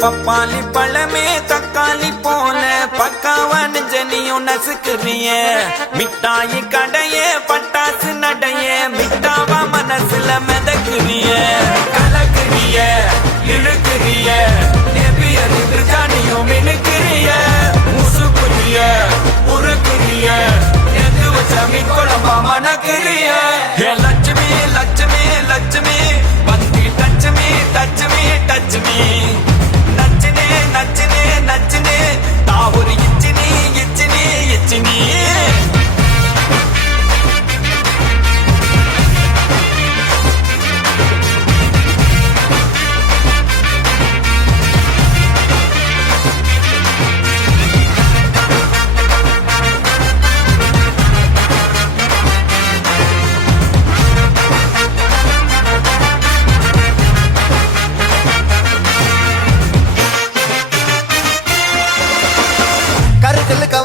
பப்பாளி பழமே தக்காளி போல பக்காவான ஜனியும் நசுக்குறிய மிட்டாயி கடையே பட்டாசு நடைய மிட்டாவா மனசுல மிதக்குறிய கலக்குறிய இழுக்குறிய நெபியறிவு ஜானியும் மினுக்குறிய முசுக்குறிய உருக்குறிய எது வச்ச மீன் குழம்பா மணக்குறிய லட்சுமி லட்சுமி லட்சுமி பத்தி டச்சுமி டச்சுமி டச்சுமி நச்சினே நச்சினே நச்சினே தாவூர் இச்சினி இச்சினி இச்சினி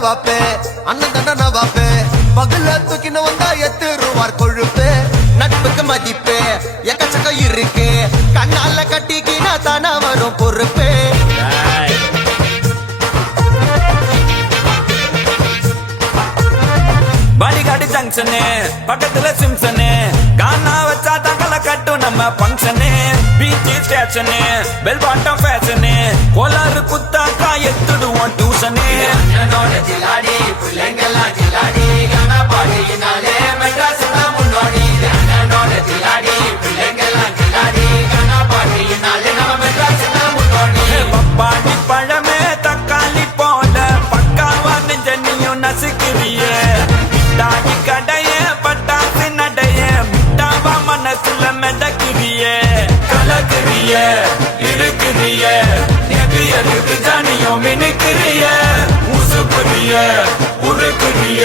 வாப்பே அண்ணன் தண்டன வாப்பே பகல தூக்கின வந்தா எத்துருவார் கொழுப்பு நட்புக்கு மதிப்பு எக்கச்சக்கம் இருக்கு கண்ணால கட்டிக்கினா தானே வரும் பொறுப்பு பாடிகாடு ஜங்ஷனு பக்கத்துல சிம்சனு கானா வச்சா தங்கல கட்டும் நம்ம பங்கனு beach station bell bottom fashion கோலாறு குத்தாக்கா எத்துடுவோம் டியூஷனு ஜிலாடி பிள்ளைங்கெல்லாம் ஜிலாடி கானா பாடினாலே மெட்ராஸ் தான் முன்னாடி ஜிலாடி பிள்ளைங்கெல்லாம் ஜிலாடி கானா பாடினாலே நம்ம மெட்ராஸ் தான் முன்னாடி பப்பாளி பழமே தக்காளி போல பக்காவான ஜன்னியும் நசுக்குறிய மிட்டாயி கடைய பட்டாசு நடைய மிட்டாவா மனசுல மிதக்குறிய கலக்குறிய இழுக்குறிய நெபியறிவு ஜானியும் மினுக்குறிய முசுக்குறிய உருக்குறிய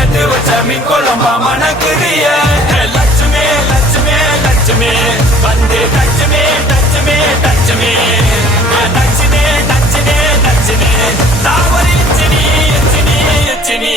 எது வச்ச மீன் குழம்பா மணக்குறிய லட்சுமி லட்சுமி லட்சுமி வந்து டச்சுமே டச்சுமே டச்சுமே டச்சுனே டச்சுனே டச்சுனே தாவரி இச்சினி இச்சினி இச்சினி